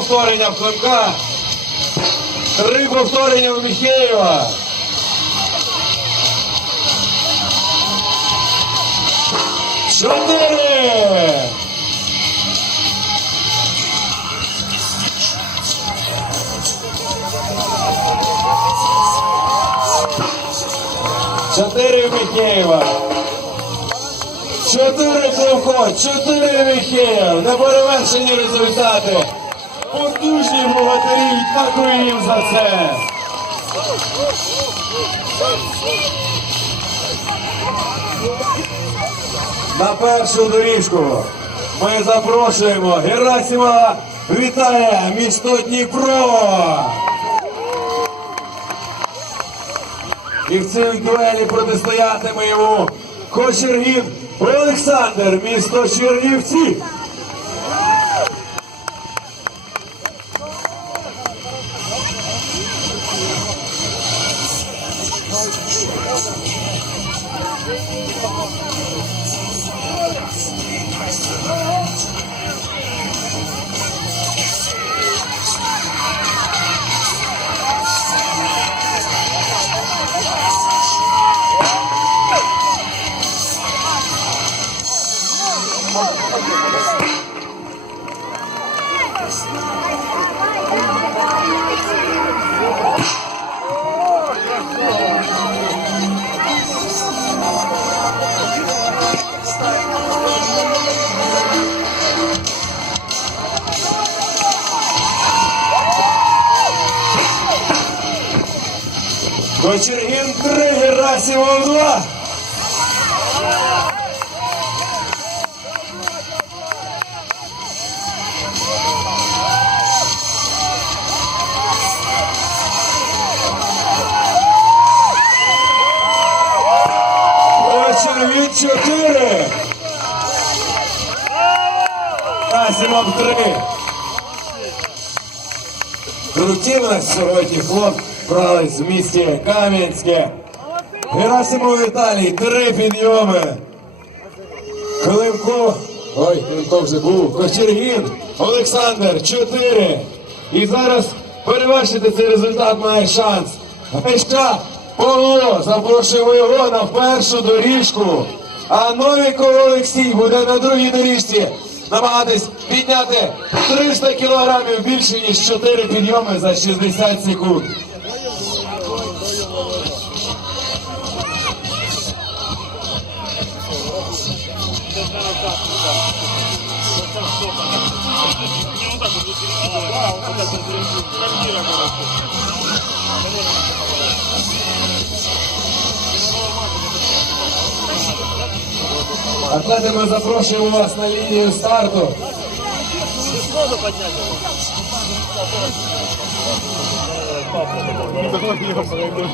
повторення в Климка. Три повторення в Міхеєва. Чотири. Чотири в. Чотири Климко, чотири Міхеєв. Неперевершені результати. Потужні богатирі, дякую їм за це. На першу доріжку ми запрошуємо Герасима Віталія, місто Дніпро. І в цій дуелі протистоятиме йому Кочергін Олександр, місто Чернівці. 3. Круті нас сьогодні хлоп брали з місті Кам'янське. Герасимов Віталій, три підйоми. Климко, ой, Климко вже був. Кочергін, Олександр, чотири. І зараз перевершити цей результат має шанс. Гайша Павло, запрошуємо його на першу доріжку. А Новіков Олексій буде на другій доріжці намагатись підняти 300 кілограмів більше, ніж 4 підйоми за 60 секунд. Атлети, ми запрошуємо вас на лінію старту. Новиков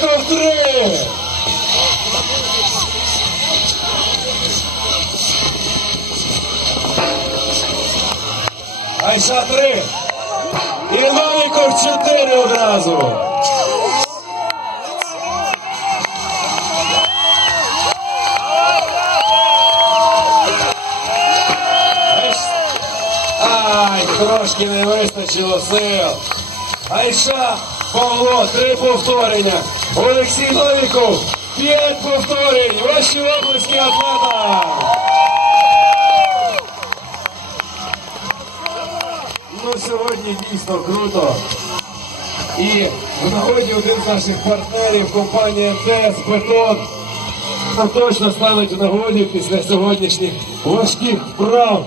Новиков три. Айша три. І Новіков чотири одразу. Ай, трошки не вистачило сил. Айша, Павло, три повторення. Олексій Новіков, п'ять повторень. Ваші обласки атлетам. Ну, сьогодні дійсно круто. І в нагоді один з наших партнерів, компанія МТС Бетон, точно стануть у нагоді після сьогоднішніх важких вправ.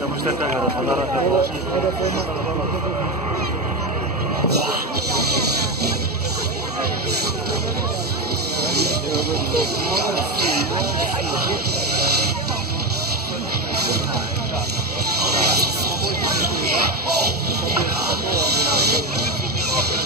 Yapıştık kadar. Kadar kadar. Oh!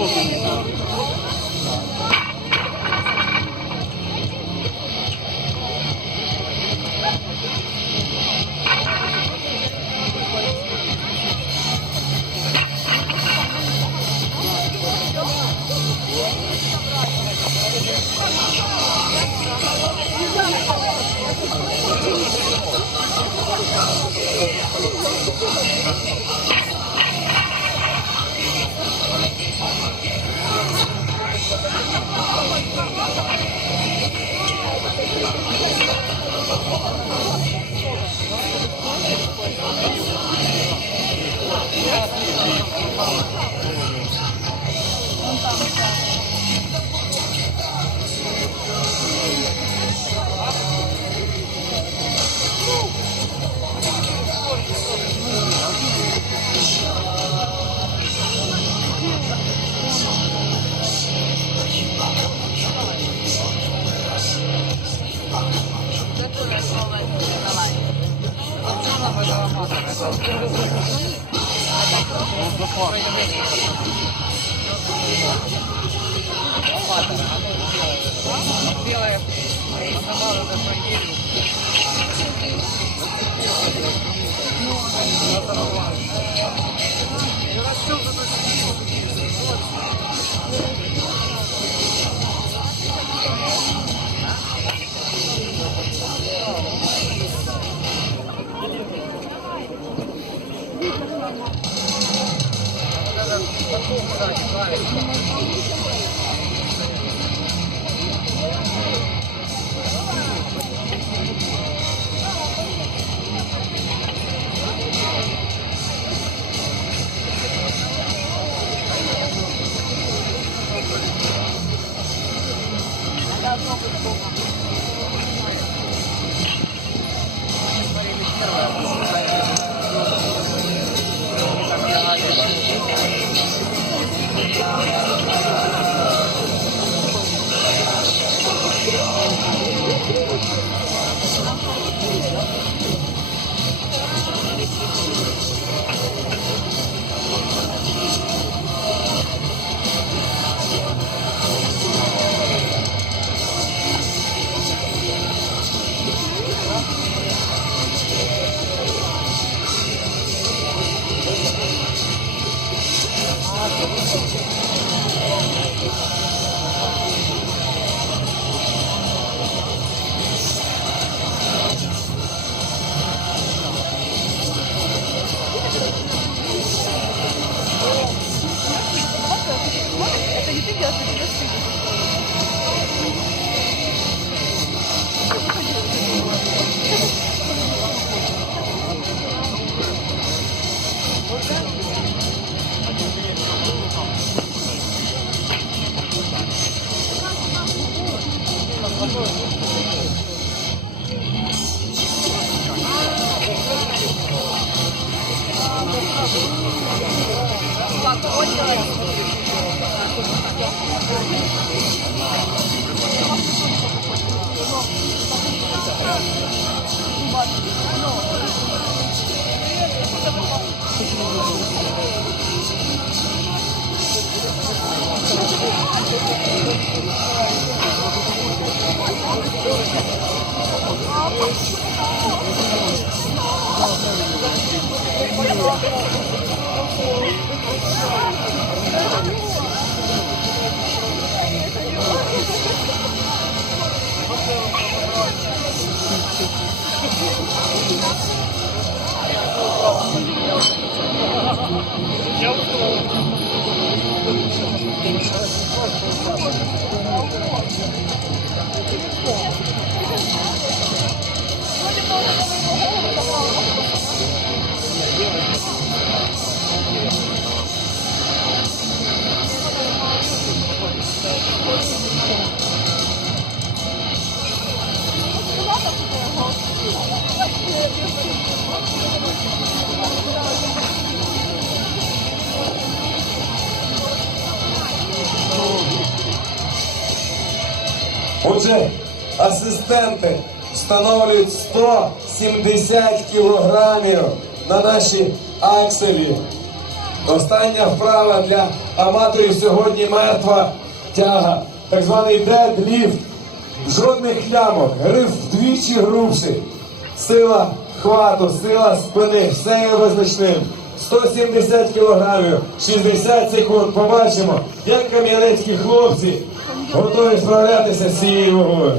Okay. I'm not going to lie. Jogo асистенти встановлюють 170 кілограмів на наші акселі. Остання вправа для аматорів сьогодні мертва тяга. Так званий дедліфт. Жодних лямок, гриф вдвічі грубший. Сила хвату, сила спини, все є визначним. 170 кілограмів, 60 секунд. Побачимо, як кам'янецькі хлопці готові справлятися з цією вагою.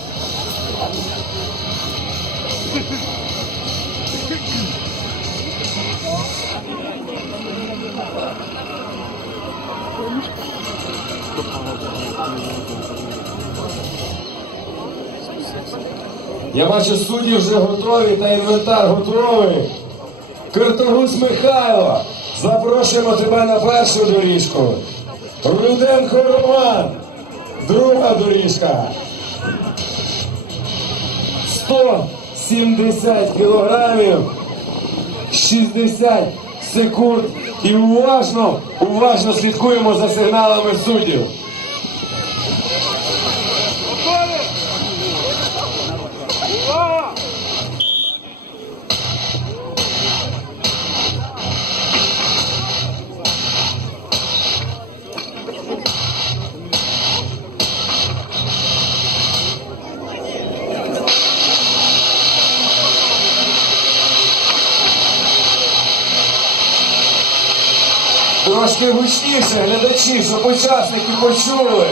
Я бачу, судді вже готові та інвентар готовий. Киртогуз Михайло, запрошуємо тебе на першу доріжку. Руденко Роман, друга доріжка. 170 кілограмів, 60 секунд. І уважно, уважно слідкуємо за сигналами суддів. Гучніше, щоб учасники почули.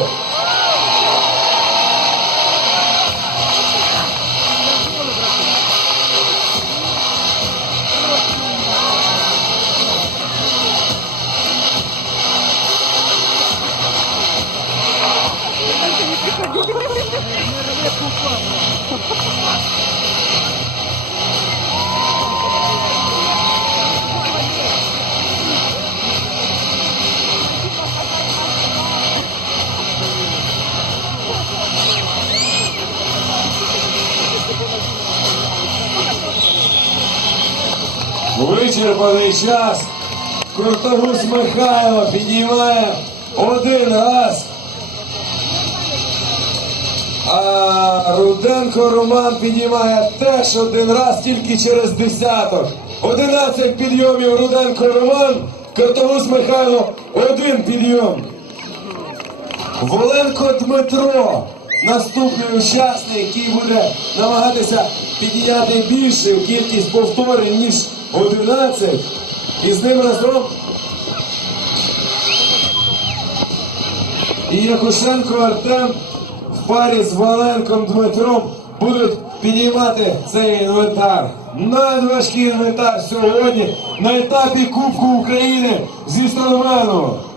Вичерпаний час. Крутогуз Михайло піднімає один раз. А Руденко Роман піднімає теж один раз, тільки через десяток. 11 підйомів Руденко Роман, Картогуз Михайло один підйом. Воленко Дмитро, наступний учасник, який буде намагатися підняти більшу кількість повторень, ніж 11. І з ним разом і Якушенко Артем в парі з Валенком Дмитром будуть підіймати цей інвентар. Надважкий інвентар сьогодні на етапі Кубку України зі Стромену.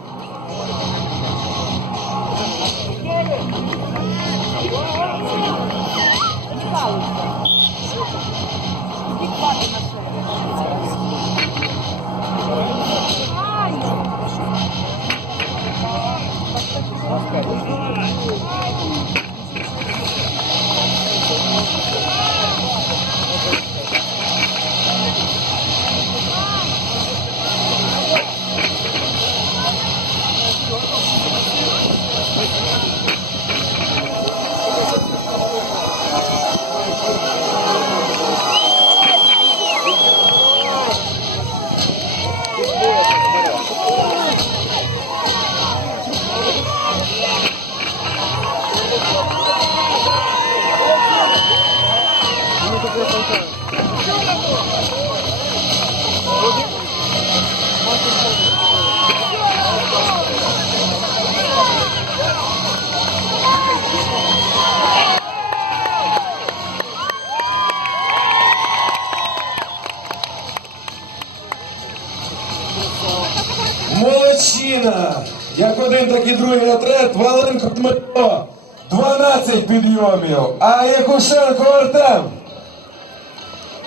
Дмитро. 12 підйомів. А Якушенко Артем.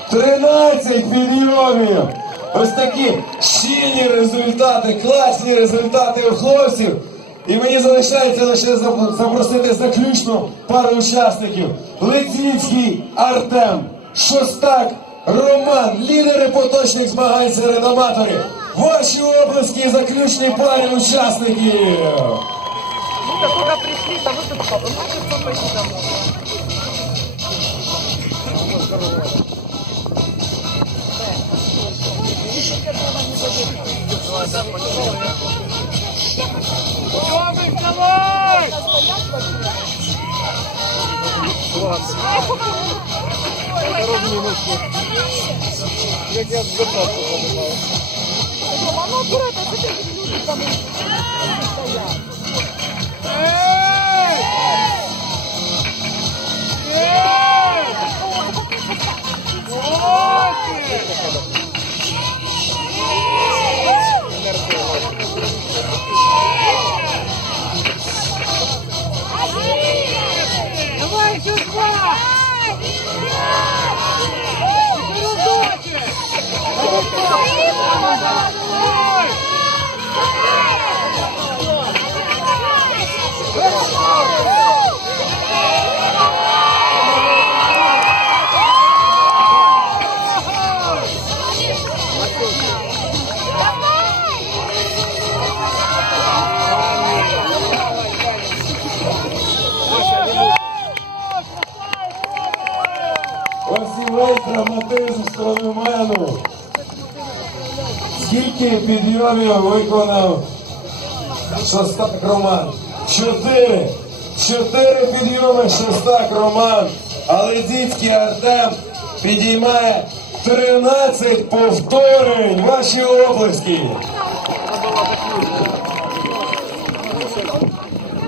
13 підйомів. Ось такі щільні результати, класні результати у хлопців. І мені залишається лише запросити заключну пару учасників. Лицінський Артем, Шостак Роман, лідери поточних змагань серед аматорів. Ваші обласки заключні парі учасників. Мы только пришли, да вот это папа, ну что пойти домой. Дома, ну аккуратно, зачем люди там стоят? Давай, Скільки підйомів виконав Шостак Роман? Чотири. Чотири підйоми Шостак Роман. А Ледицький Артем підіймає 13 повторень. Ваші оплески.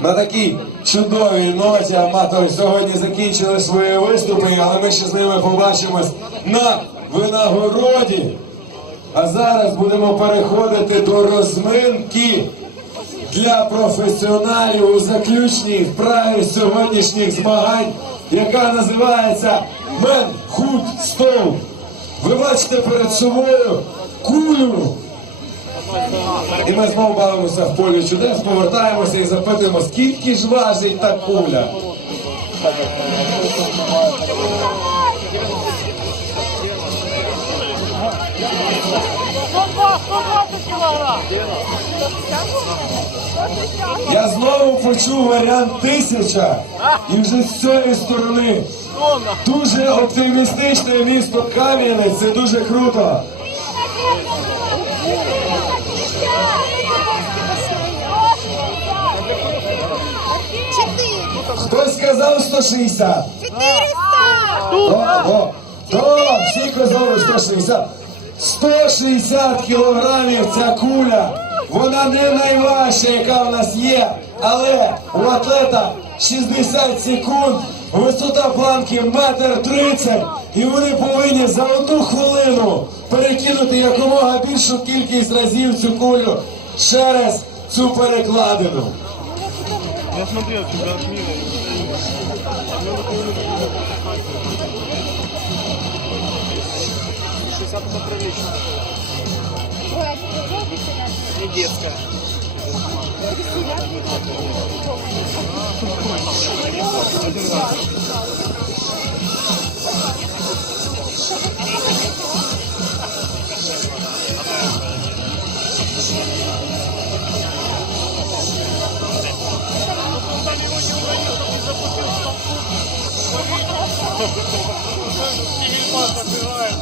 На такій чудовій ноті аматори сьогодні закінчили свої виступи, але ми ще з ними побачимось на винагороді. А зараз будемо переходити до розминки для професіоналів у заключній вправі сьогоднішніх змагань, яка називається Мен Худ Стол. Ви бачите перед собою кулю. І ми знову бавимося в полі чудес, повертаємося і запитуємо, скільки ж важить та куля. Я знову почув варіант тисяча, і вже з цієї сторони дуже оптимістичне місто Кам'янець, це дуже круто. Хтось сказав 160. Четыреста. О, о, то всі казали 160. 160 кілограмів ця куля. Вона не найважча, яка в нас є. Але у атлета 60 секунд Висота планки метр тридцять, і вони повинні за одну хвилину перекинути якомога більшу кількість разів цю кулю через цю перекладину. Я смотрел Ой, а не детская. Фильма забирают.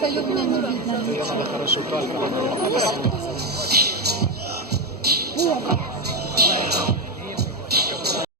Надо хорошо правильно.